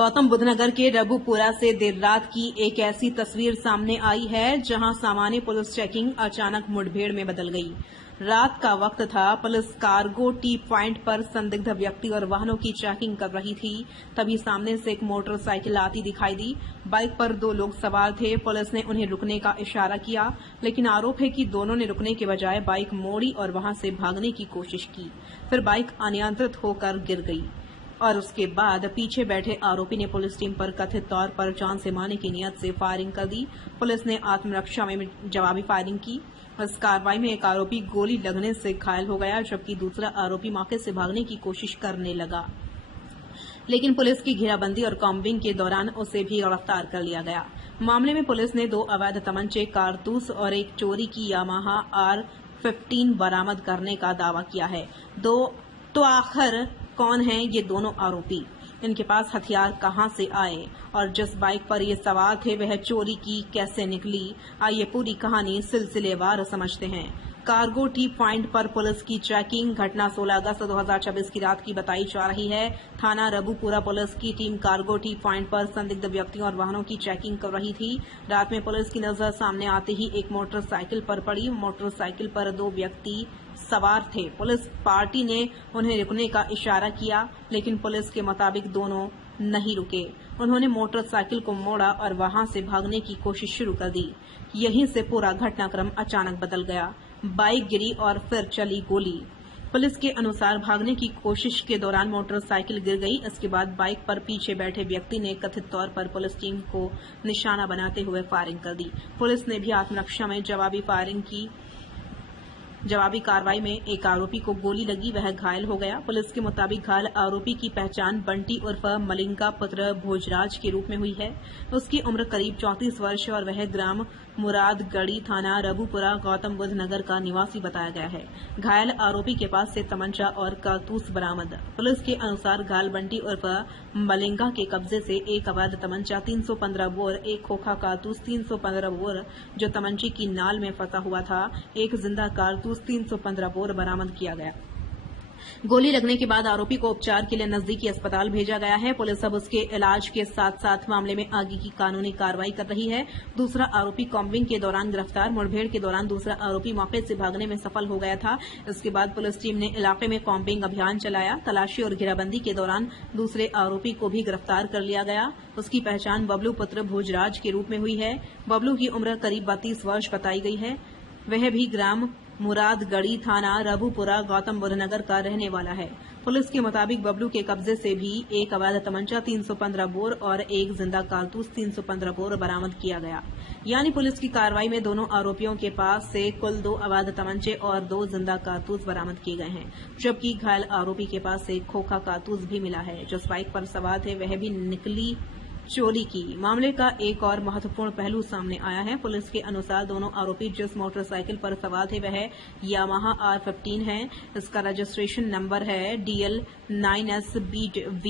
गौतम बुद्ध नगर के रबुपुरा से देर रात की एक ऐसी तस्वीर सामने आई है जहां सामान्य पुलिस चेकिंग अचानक मुठभेड़ में बदल गई। रात का वक्त था। पुलिस कार्गो टी पॉइंट पर संदिग्ध व्यक्ति और वाहनों की चेकिंग कर रही थी। तभी सामने से एक मोटरसाइकिल आती दिखाई दी। बाइक पर 2 लोग सवार थे। पुलिस ने उन्हें रुकने का इशारा किया, लेकिन आरोप है कि दोनों ने रुकने के बजाय बाइक मोड़ी और वहां से भागने की कोशिश की। फिर बाइक अनियंत्रित होकर गिर गई और उसके बाद पीछे बैठे आरोपी ने पुलिस टीम पर कथित तौर पर जान से मारने की नियत से फायरिंग कर दी। पुलिस ने आत्मरक्षा में जवाबी फायरिंग की। इस कार्रवाई में एक आरोपी गोली लगने से घायल हो गया, जबकि दूसरा आरोपी मौके से भागने की कोशिश करने लगा, लेकिन पुलिस की घेराबंदी और कॉम्बिंग के दौरान उसे भी गिरफ्तार कर लिया गया। मामले में पुलिस ने 2 अवैध तमंचे, कारतूस और एक चोरी की यामाहा R15 बरामद करने का दावा किया है। तो आखिर कौन हैं ये दोनों आरोपी? इनके पास हथियार कहां से आए और जिस बाइक पर ये सवार थे वह चोरी की कैसे निकली? आइए पूरी कहानी सिलसिलेवार समझते हैं। कार्गो टी पॉइंट पर पुलिस की चेकिंग। घटना 16 अगस्त 2024 की रात की बताई जा रही है। थाना रबुपुरा पुलिस की टीम कार्गो टी पॉइंट पर संदिग्ध व्यक्तियों और वाहनों की चेकिंग कर रही थी। रात में पुलिस की नजर सामने आते ही एक मोटरसाइकिल पर पड़ी। मोटरसाइकिल पर 2 व्यक्ति सवार थे। पुलिस पार्टी ने उन्हें रुकने का इशारा किया, लेकिन पुलिस के मुताबिक दोनों नहीं रुके। उन्होंने मोटरसाइकिल को मोड़ा और वहां से भागने की कोशिश शुरू कर दी। यहीं से पूरा घटनाक्रम अचानक बदल गया। बाइक गिरी और फिर चली गोली। पुलिस के अनुसार भागने की कोशिश के दौरान मोटरसाइकिल गिर गई। इसके बाद बाइक पर पीछे बैठे व्यक्ति ने कथित तौर पर पुलिस टीम को निशाना बनाते हुए फायरिंग कर दी। पुलिस ने भी आत्मरक्षा में जवाबी फायरिंग की। जवाबी कार्रवाई में एक आरोपी को गोली लगी, वह घायल हो गया। पुलिस के मुताबिक घायल आरोपी की पहचान बंटी उर्फ मलिंगा पुत्र भोजराज के रूप में हुई है। उसकी उम्र करीब 34 वर्ष और वह ग्राम मुरादगढ़ी, थाना रबुपुरा, गौतम बुद्ध नगर का निवासी बताया गया है। घायल आरोपी के पास से तमंचा और कारतूस बरामद। पुलिस के अनुसार घायल बंटी उर्फ मलिंगा के कब्जे से एक अवैध तमंचा, 315 बोर, एक खोखा कारतूस 315 बोर जो तमंचे की नाल में फंसा हुआ था, एक जिंदा कारतूस 315 बोर बरामद किया गया। गोली लगने के बाद आरोपी को उपचार के लिए नजदीकी अस्पताल भेजा गया है। पुलिस अब उसके इलाज के साथ साथ मामले में आगे की कानूनी कार्रवाई कर रही है। दूसरा आरोपी कॉम्बिंग के दौरान गिरफ्तार। मुठभेड़ के दौरान दूसरा आरोपी मौके से भागने में सफल हो गया था। इसके बाद पुलिस टीम ने इलाके में कॉम्बिंग अभियान चलाया। तलाशी और घेराबंदी के दौरान दूसरे आरोपी को भी गिरफ्तार कर लिया गया। उसकी पहचान बबलू पुत्र भोजराज के रूप में हुई है। बबलू की उम्र करीब 32 वर्ष बताई गई है। वह भी ग्राम मुरादगढ़ी, थाना रबुपुरा, गौतम बुद्ध नगर का रहने वाला है। पुलिस के मुताबिक बबलू के कब्जे से भी एक अवैध तमंचा, 315 बोर और एक जिंदा कारतूस 315 बोर बरामद किया गया। यानी पुलिस की कार्रवाई में दोनों आरोपियों के पास से कुल 2 अवैध तमंचे और 2 जिंदा कारतूस बरामद किए गए हैं, जबकि घायल आरोपी के पास से खोखा कारतूस भी मिला है। जिस बाइक पर सवार थे वह भी निकली चोरी की। मामले का एक और महत्वपूर्ण पहलू सामने आया है। पुलिस के अनुसार दोनों आरोपी जिस मोटरसाइकिल पर सवार थे वह यामाहा R15 है। इसका रजिस्ट्रेशन नंबर है DL 9SBV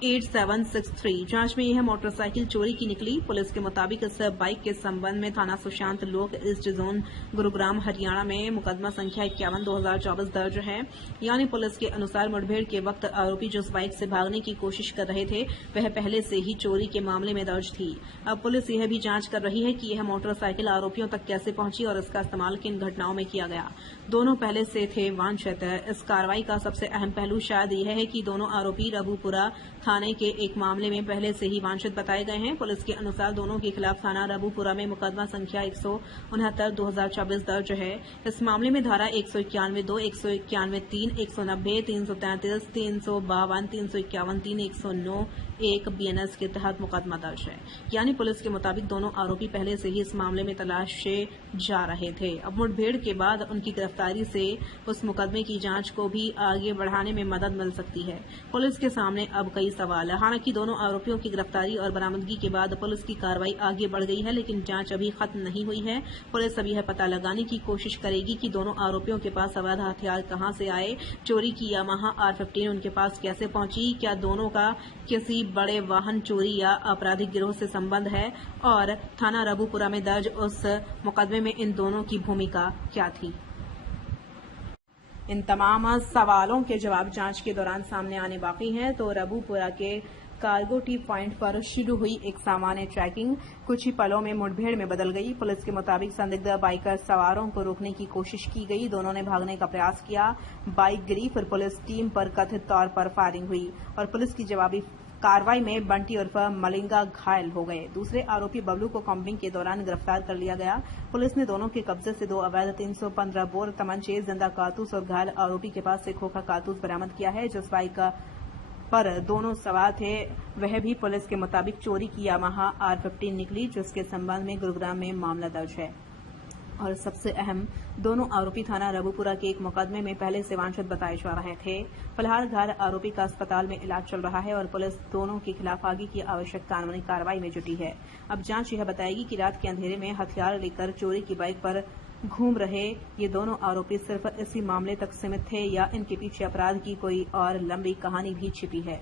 8763। जांच में यह मोटरसाइकिल चोरी की निकली। पुलिस के मुताबिक इस बाइक के संबंध में थाना सुशांत लोक, ईस्ट जोन, गुरुग्राम, हरियाणा में मुकदमा संख्या 51/2024 दर्ज है। यानी पुलिस के अनुसार मुठभेड़ के वक्त आरोपी जिस बाइक से भागने की कोशिश कर रहे थे वह पहले से ही चोरी के मामले में दर्ज थी। अब पुलिस यह भी जांच कर रही है कि यह मोटरसाइकिल आरोपियों तक कैसे पहुंची और इसका इस्तेमाल किन घटनाओं में किया गया। दोनों पहले से थे वांछित। इस कार्रवाई का सबसे अहम पहलू शायद यह है कि दोनों आरोपी रबुपुरा थाने के एक मामले में पहले से ही वांछित बताए गए हैं। पुलिस के अनुसार दोनों के खिलाफ थाना रबुपुरा में मुकदमा संख्या 169/2024 दर्ज है। इस मामले में धारा 191(2), 191(3), 190, 333, 352, 351, 109(1) BNS के तहत मुकदमा दर्ज है। यानी पुलिस के मुताबिक दोनों आरोपी पहले से ही इस मामले में तलाशे जा रहे थे। अब मुठभेड़ के बाद उनकी गिरफ्तारी से उस मुकदमे की जांच को भी आगे बढ़ाने में मदद मिल सकती है। पुलिस के सामने अब कई सवाल है। हालांकि दोनों आरोपियों की गिरफ्तारी और बरामदगी के बाद पुलिस की कार्रवाई आगे बढ़ गई है, लेकिन जांच अभी खत्म नहीं हुई है। पुलिस अब यह पता लगाने की कोशिश करेगी कि दोनों आरोपियों के पास अवैध हथियार कहां से आए, चोरी की यामाहा R15 उनके पास कैसे पहुंची, क्या दोनों का किसी बड़े वाहन चोरी या आपराधिक गिरोह से संबंध है और थाना रबुपुरा में दर्ज उस मुकदमे में इन दोनों की भूमिका क्या थी। इन तमाम सवालों के जवाब जांच के दौरान सामने आने बाकी हैं। तो रबुपुरा के कार्गो टी पॉइंट पर शुरू हुई एक सामान्य ट्रैकिंग कुछ ही पलों में मुठभेड़ में बदल गई। पुलिस के मुताबिक संदिग्ध बाइकर सवारों को रोकने की कोशिश की गई। दोनों ने भागने का प्रयास किया। बाइक गिरी, फिर पुलिस टीम पर कथित तौर पर फायरिंग हुई और पुलिस की जवाबी कार्रवाई में बंटी उर्फ मलिंगा घायल हो गए। दूसरे आरोपी बबलू को कॉम्बिंग के दौरान गिरफ्तार कर लिया गया। पुलिस ने दोनों के कब्जे से 2 अवैध 315 बोर तमंचे, जिंदा कारतूस और घायल आरोपी के पास से खोखा कारतूस बरामद किया है। जिस बाइक पर दोनों सवार थे वह भी पुलिस के मुताबिक चोरी की यामाहा R15 निकली, जिसके संबंध में गुरुग्राम में मामला दर्ज है। और सबसे अहम, दोनों आरोपी थाना रबुपुरा के एक मुकदमे में पहले से वांछित बताए जा रहे थे। फिलहाल घायल आरोपी का अस्पताल में इलाज चल रहा है और पुलिस दोनों के खिलाफ आगे की आवश्यक कानूनी कार्रवाई में जुटी है। अब जांच यह बताएगी कि रात के अंधेरे में हथियार लेकर चोरी की बाइक पर घूम रहे ये दोनों आरोपी सिर्फ इसी मामले तक सीमित थे या इनके पीछे अपराध की कोई और लंबी कहानी भी छिपी है।